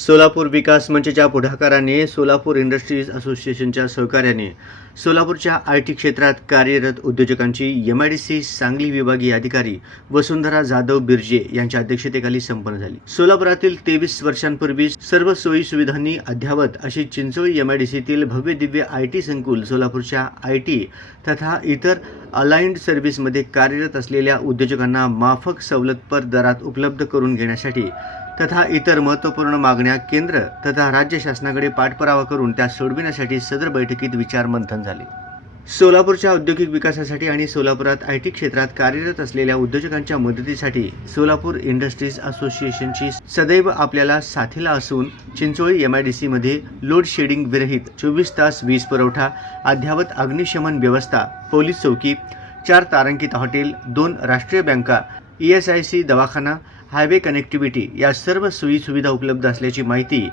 सोलापूर विकास मंचच्या पुढाकाराने सोलापूर इंडस्ट्रीज असोसिएशनच्या सहकार्याने सोलापूरच्या आय टी क्षेत्रात कार्यरत उद्योजकांची M I D C Sangli विभागीय अधिकारी वसुंधरा जाधव बिर्जे यांच्या अध्यक्षतेखाली संपन्न झाली. सोलापुरातील तेवीस वर्षांपूर्वी सर्व सोयी सुविधांनी अद्यावत अशी चिंचोळी एम आय डी सीतील भव्य दिव्य आय टी संकुल सोलापूरच्या आय टी तथा इतर अलाइंड सर्व्हिसमध्ये कार्यरत असलेल्या उद्योजकांना माफक सवलतपर दरात उपलब्ध करून घेण्यासाठी तथा इतर महत्त्वपूर्ण मागण्या केंद्र तथा राज्य शासनाकडे पाठपुरावा करून त्या सोडविण्यासाठी सदर बैठकीत विचारमंथन झाले. सोलापूरच्या औद्योगिक विकासासाठी आणि सोलापुरात आय टी क्षेत्रात कार्यरत असलेल्या उद्योजकांच्या मदतीसाठी सोलापूर इंडस्ट्रीज असोसिएशनची सदैव आपल्याला साथीला असून चिंचोळी एम आय डी सीमध्ये लोड शेडिंग विरहित चोवीस तास वीज पुरवठा अद्यावत अग्निशमन व्यवस्था पोलीस चौकी चार तारांकित हॉटेल दोन राष्ट्रीय बँका ई एस आय सी दवाखाना हायवे कनेक्टिव्हिटी या सर्व सोयीसुविधा उपलब्ध असल्याची माहिती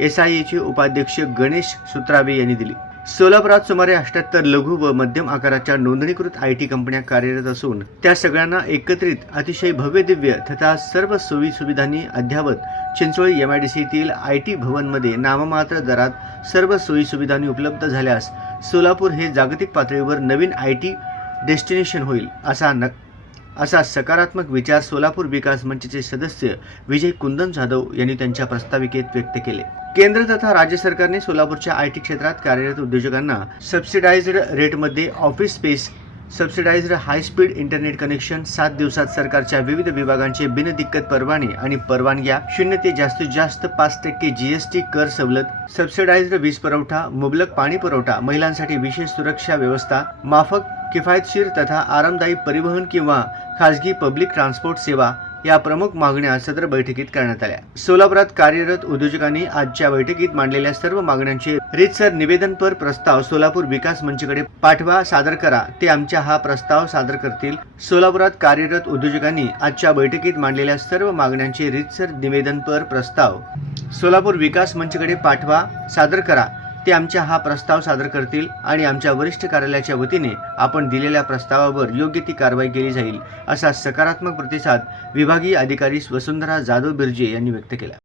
एस आय एचे उपाध्यक्ष गणेश सुत्रावे यांनी दिली. सोलापुरात सुमारे अठ्याहत्तर लघु व मध्यम आकाराच्या नोंदणीकृत आय टी कंपन्या कार्यरत असून त्या सगळ्यांना एकत्रित अतिशय भव्य दिव्य तथा सर्व सोयी सुविधांनी अद्यावत चिंचोळी एम आय डी सीतील आय टी भवनमध्ये नाममात्र दरात सर्व सोयी सुविधांनी उपलब्ध झाल्यास सोलापूर हे जागतिक पातळीवर नवीन आय टी डेस्टिनेशन होईल असा न असा सकारात्मक विचार सोलापूर विकास मंचचे सदस्य विजय कुंदन जाधव यांनी त्यांच्या प्रस्ताविकेत व्यक्त केले. केंद्र तथा राज्य सरकारने सोलापूरच्या आय टी क्षेत्रात कार्यरत उद्योजकांना सबसिडाइज्ड रेटमध्ये office space subsidised high speed internet connection सात दिवसात सरकारच्या विविध विभागांचे बिनदिक्कत परवाने आणि परवानग्या शून्य ते जास्तीत जास्त पाच टक्के जीएसटी कर सवलत सबसिडाइज्ड वीज पुरवठा मुबलक पाणी पुरवठा महिलांसाठी विशेष सुरक्षा व्यवस्था माफक किफायतशीर तथा आरामदायी परिवहन किंवा खाजगी पब्लिक ट्रान्सपोर्ट सेवा या प्रमुख मागण्या सदर बैठकीत करण्यात आल्या. सोलापुरात कार्यरत उद्योजकांनी आजच्या बैठकीत मांडलेल्या सर्व मागण्यांचे रीतसर निवेदनपर प्रस्ताव सोलापूर विकास मंचकडे पाठवा सादर करा. ते आमच्या हा प्रस्ताव सादर करतील. सोलापुरात कार्यरत उद्योजकांनी आजच्या बैठकीत मांडलेल्या सर्व मागण्यांचे रीतसर निवेदनपर प्रस्ताव. सोलापूर विकास मंचकडे पाठवा सादर करा. ते आमच्या हा प्रस्ताव सादर करतील आणि आमच्या वरिष्ठ कार्यालयाच्या वतीने आपण दिलेल्या प्रस्तावावर योग्य ती कारवाई केली जाईल असा सकारात्मक प्रतिसाद विभागीय अधिकारी वसुंधरा जाधव बिर्जे यांनी व्यक्त केला.